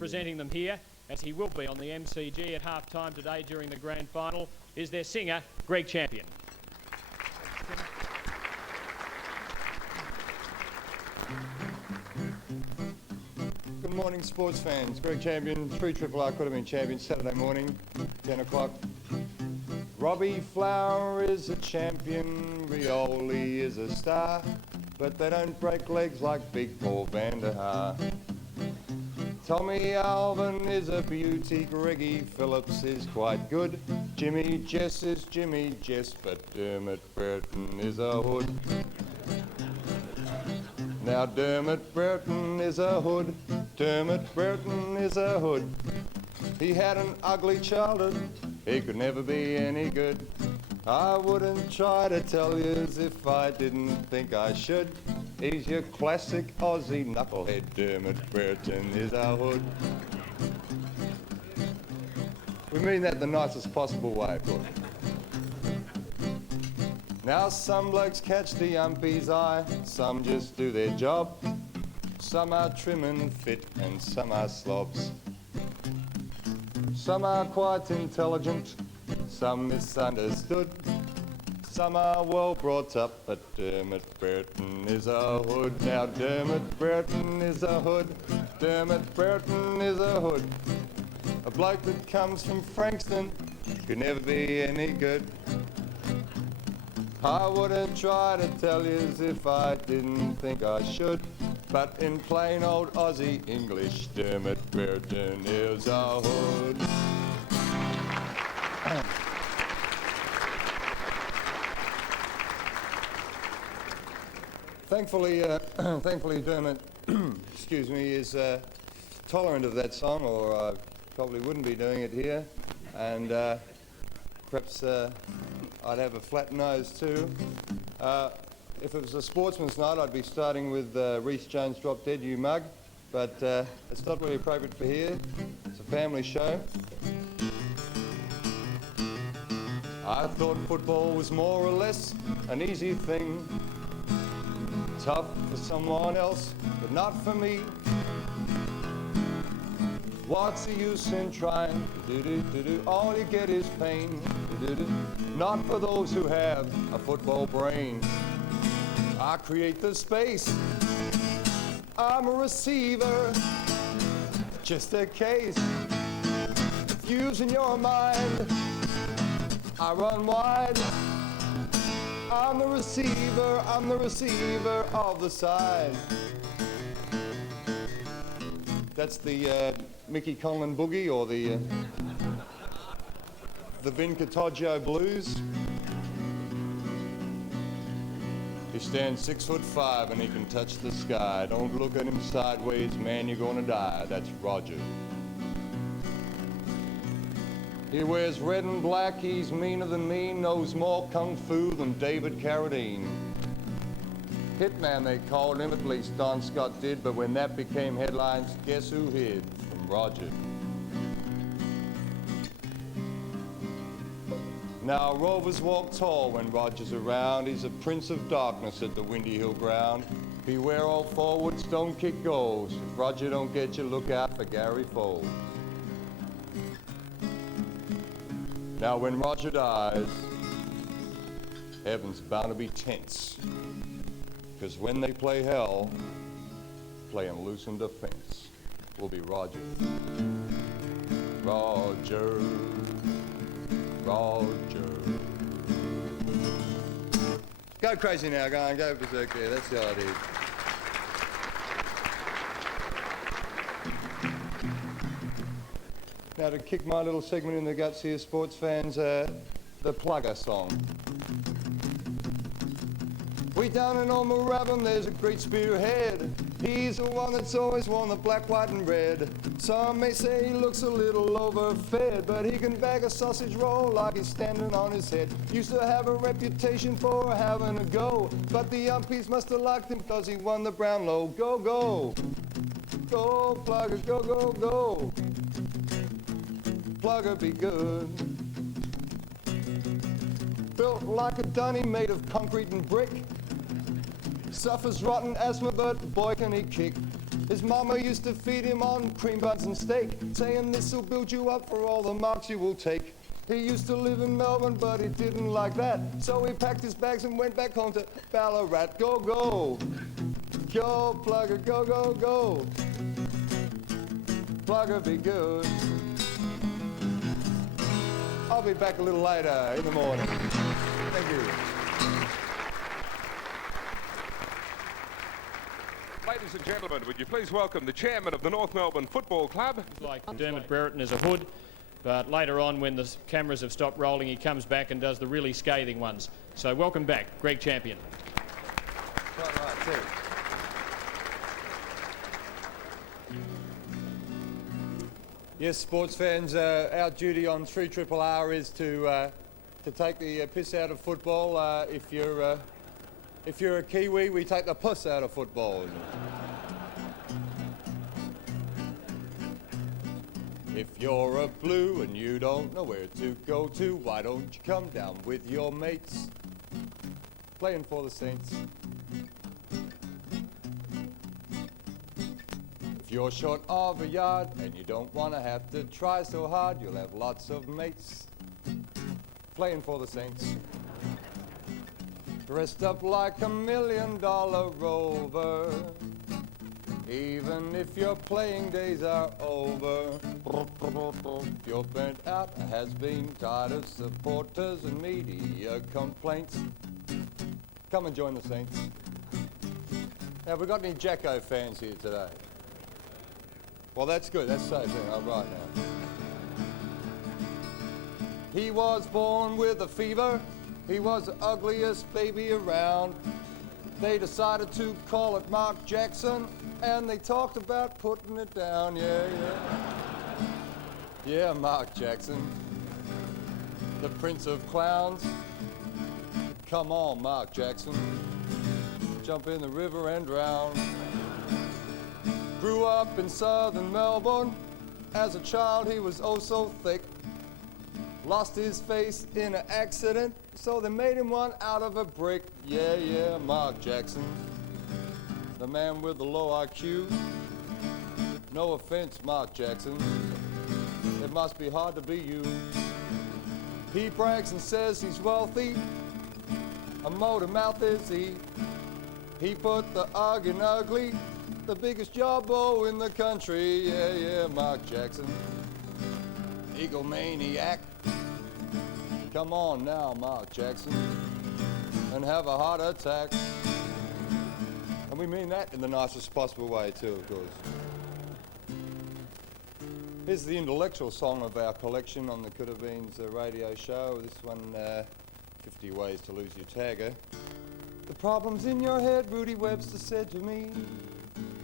Presenting them here, as he will be on the MCG at half-time today during the grand final, is their singer, Greg Champion. Good morning, sports fans. Greg Champion, 3RRR could have been champion Saturday morning, 10 o'clock. Robbie Flower is a champion, Rioli is a star, but they don't break legs like Big Paul van der Haar. Tommy Alvin is a beauty, Greggy Phillips is quite good, Jimmy Jess is Jimmy Jess, but Dermot Burton is a hood. Now Dermot Burton is a hood, Dermot Burton is a hood. He had an ugly childhood, he could never be any good. I wouldn't try to tell you as if I didn't think I should. He's your classic Aussie knucklehead, Dermot Burton is a hood. We mean that the nicest possible way, of course. Now some blokes catch the umpy's eye, some just do their job. Some are trim and fit and some are slobs. Some are quite intelligent, some misunderstood. Some are well brought up, but Dermot Burton is a hood. Now Dermot Burton is a hood, Dermot Burton is a hood. A bloke that comes from Frankston could never be any good. I wouldn't try to tell you as if I didn't think I should, but in plain old Aussie English, Dermot Burton is a hood. Thankfully Dermot, excuse me, is tolerant of that song, or I probably wouldn't be doing it here, and perhaps I'd have a flat nose too. If it was a sportsman's night, I'd be starting with Rhys Jones' Drop Dead You Mug, but it's not really appropriate for here. It's a family show. I thought football was more or less an easy thing. Tough for someone else, but not for me. What's the use in trying? All you get is pain. Not for those who have a football brain. I create the space. I'm a receiver. Just a case. Using your mind. I run wide. I'm the receiver of the side. That's the Mickey Conlon Boogie, or the Vin Catoggio Blues. He stands 6'5" and he can touch the sky. Don't look at him sideways, man, you're gonna die. That's Roger. He wears red and black, he's meaner than me, knows more kung fu than David Carradine. Hitman they called him, at least Don Scott did, but when that became headlines, guess who hid from Roger? Now Rovers walk tall when Roger's around, he's a prince of darkness at the Windy Hill ground. Beware all forwards, don't kick goals. If Roger don't get you, look out for Gary Foles. Now when Roger dies, heaven's bound to be tense, because when they play hell, playing loose in defense will be Roger. Roger, Roger. Go crazy now, go on, go berserk there, that's the idea. Now to kick my little segment in the guts here, sports fans, the Plugger song. Way down in old Moorabbin, there's a great spearhead. He's the one that's always worn the black, white, and red. Some may say he looks a little overfed, but he can bag a sausage roll like he's standing on his head. Used to have a reputation for having a go, but the umpies must have liked him because he won the Brownlow. Go, go. Go, Plugger, go, go, go. Plugger be good. Built like a dunny made of concrete and brick. Suffers rotten asthma, but boy can he kick. His mama used to feed him on cream buns and steak, saying this'll build you up for all the marks you will take. He used to live in Melbourne, but he didn't like that, so he packed his bags and went back home to Ballarat. Go, go, go, Plugger, go, go, go. Plugger, be good. I'll be back a little later in the morning. Thank you. Ladies and gentlemen, would you please welcome the chairman of the North Melbourne Football Club. Like Dermot Brereton as a hood, but later on when the cameras have stopped rolling, he comes back and does the really scathing ones. So welcome back, Greg Champion. Right, too. Yes, sports fans, our duty on 3RRR is to take the piss out of football. If you're a Kiwi, we take the puss out of football. If you're a blue and you don't know where to go to, why don't you come down with your mates playing for the Saints? If you're short of a yard and you don't want to have to try so hard, you'll have lots of mates playing for the Saints. Dressed up like $1 million rover, even if your playing days are over. If you're burnt out, has been tired of supporters and media complaints, come and join the Saints. Now, have we got any Jacko fans here today? Well, that's good. That's safe. All right now. He was born with a fever. He was the ugliest baby around. They decided to call it Mark Jackson, and they talked about putting it down. Yeah, yeah. Yeah, Mark Jackson, the Prince of Clowns. Come on, Mark Jackson. Jump in the river and drown. Grew up in southern Melbourne. As a child, he was oh so thick. Lost his face in an accident, so they made him one out of a brick. Yeah, yeah, Mark Jackson, the man with the low IQ. No offense, Mark Jackson, it must be hard to be you. He brags and says he's wealthy, a motor mouth is he. He put the UGG in ugly, the biggest jobbo in the country. Yeah, yeah, Mark Jackson, egomaniac. Come on now, Mark Jackson, and have a heart attack. And we mean that in the nicest possible way too, of course. Here's the intellectual song of our collection on the Could Have Been's radio show. This one, 50 Ways to Lose Your Tagger. The problem's in your head, Rudy Webster said to me.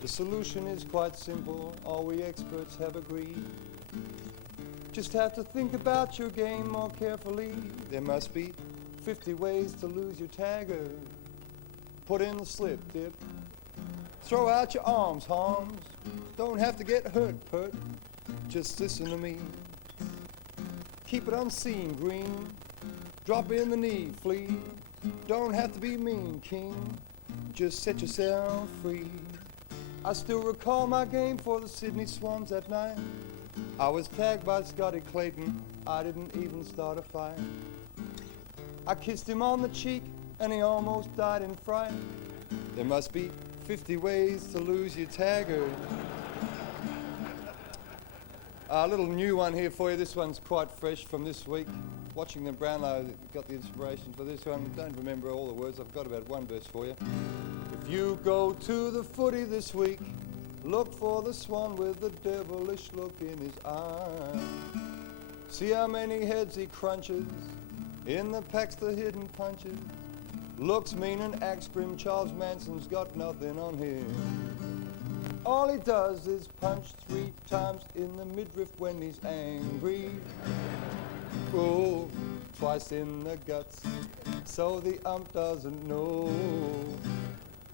The solution is quite simple, all we experts have agreed. Just have to think about your game more carefully. There must be 50 ways to lose your tagger. Put in the slip, dip. Throw out your arms, Hans. Don't have to get hurt, Pert. Just listen to me. Keep it unseen, Green. Drop in the knee, Flea. Don't have to be mean, King. Just set yourself free. I still recall my game for the Sydney Swans that night. I was tagged by Scotty Clayton, I didn't even start a fight. I kissed him on the cheek and he almost died in fright. There must be 50 ways to lose your tagger. A little new one here for you. This one's quite fresh from this week. Watching the Brownlow got the inspiration for this one. Don't remember all the words, I've got about one verse for you. If you go to the footy this week, look for the swan with the devilish look in his eye. See how many heads he crunches, in the packs the hidden punches. Looks mean and acts grim, Charles Manson's got nothing on him. All he does is punch 3 times in the midriff when he's angry. Oh, twice in the guts, so the ump doesn't know.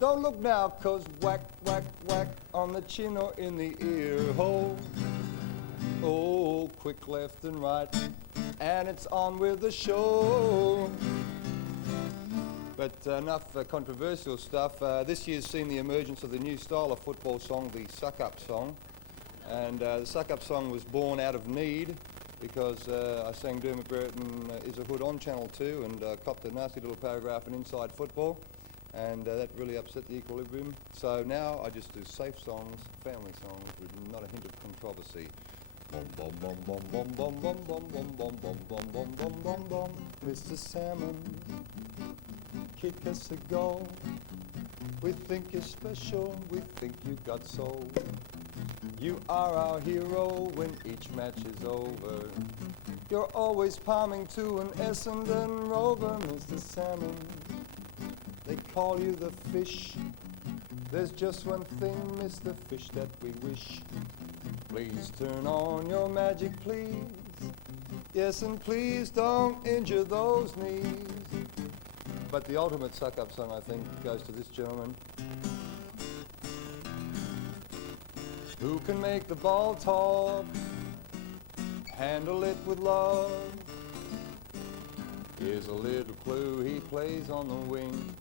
Don't look now, 'cause whack, whack, whack on the chin or in the ear hole. Oh, quick left and right, and it's on with the show. But enough controversial stuff. This year's seen the emergence of the new style of football song, the suck-up song. And the suck-up song was born out of need because I sang Dermot Brereton Is a Hood on Channel 2 and copped a nasty little paragraph in Inside Football, and that really upset the equilibrium. So now I just do safe songs, family songs, with not a hint of controversy. Bom bom bom bom bom bom bom bom bom bom bom bom bom bom bom. Mr. Salmon, kick us a goal. We think you're special, we think you got soul. You are our hero when each match is over. You're always palming to an Essendon Rover, Mr. Salmon. They call you the fish. There's just one thing, Mr. Fish, that we wish. Please turn on your magic, please. Yes, and please don't injure those knees. But the ultimate suck-up song, I think, goes to this gentleman. Who can make the ball talk, handle it with love? Here's a little clue, he plays on the wing.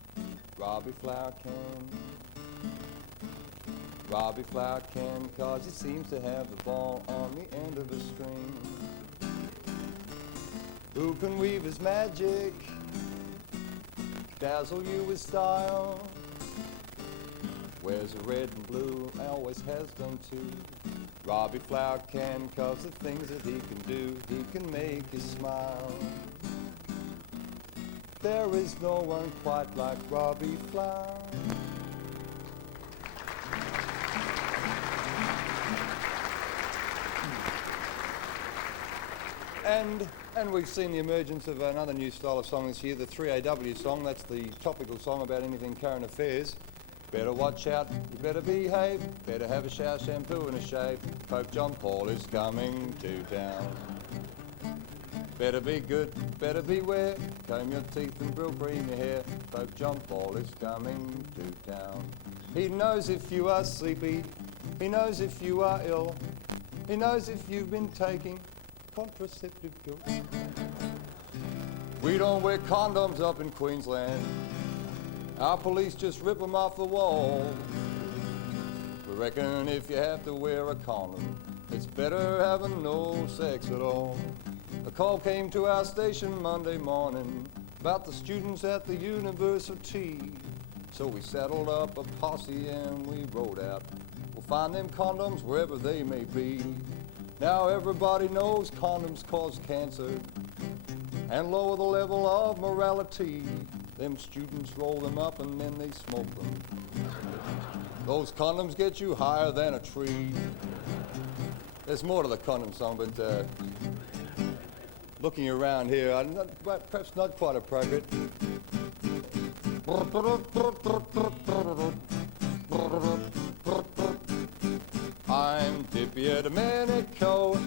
Robbie Flower can. Robbie Flower can, cause he seems to have the ball on the end of a string. Who can weave his magic, dazzle you with style? Wears a red and blue, always has done too. Robbie Flower can, cause the things that he can do, he can make you smile. There is no one quite like Robbie Flower. And we've seen the emergence of another new style of song this year, the 3AW song. That's the topical song about anything current affairs. Better watch out, you better behave, better have a shower, shampoo and a shave. Pope John Paul is coming to town. Better be good, better beware, comb your teeth and brill cream your hair. Pope John Paul is coming to town. He knows if you are sleepy, he knows if you are ill, he knows if you've been taking contraceptive pills. We don't wear condoms up in Queensland. Our police just rip them off the wall. We reckon if you have to wear a condom, it's better having no sex at all. A call came to our station Monday morning about the students at the university. So we saddled up a posse and we rode out. We'll find them condoms wherever they may be. Now everybody knows condoms cause cancer and lower the level of morality. Them students roll them up and then they smoke them. Those condoms get you higher than a tree. There's more to the condom song, but looking around here, perhaps not quite appropriate. I'm Dippia Domenico,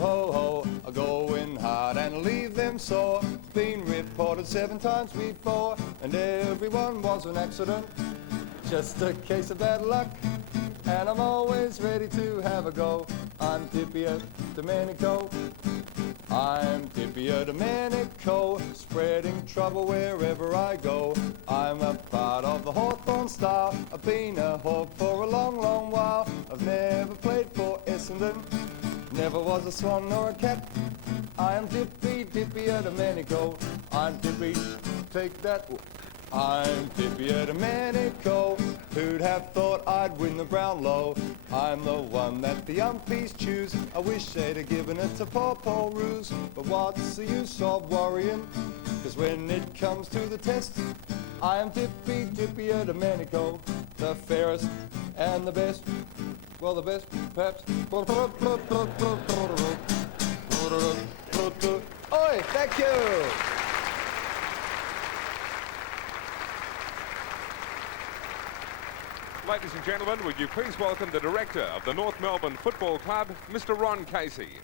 ho ho. I go in hard and leave them sore. Been reported 7 times before, and everyone was an accident. Just a case of bad luck, and I'm always ready to have a go. I'm Dippia Domenico. I'm Dippia Domenico, spreading trouble wherever I go. I'm a part of the Hawthorn Star. I've been a hawk for a long, long while. I've never played for Essendon, never was a swan nor a cat. I am Dippia Domenico. I'm Dippy, take that. I'm Dippia Domenico. Who'd have thought I'd win the Brownlow? I'm the one that the umpies choose. I wish they'd have given it to poor Paul Roos. But what's the use of worrying? Cause when it comes to the test, I am Dippia Domenico. The fairest and the best. Well, the best, perhaps. Oi, thank you. Ladies and gentlemen, would you please welcome the director of the North Melbourne Football Club, Mr. Ron Casey.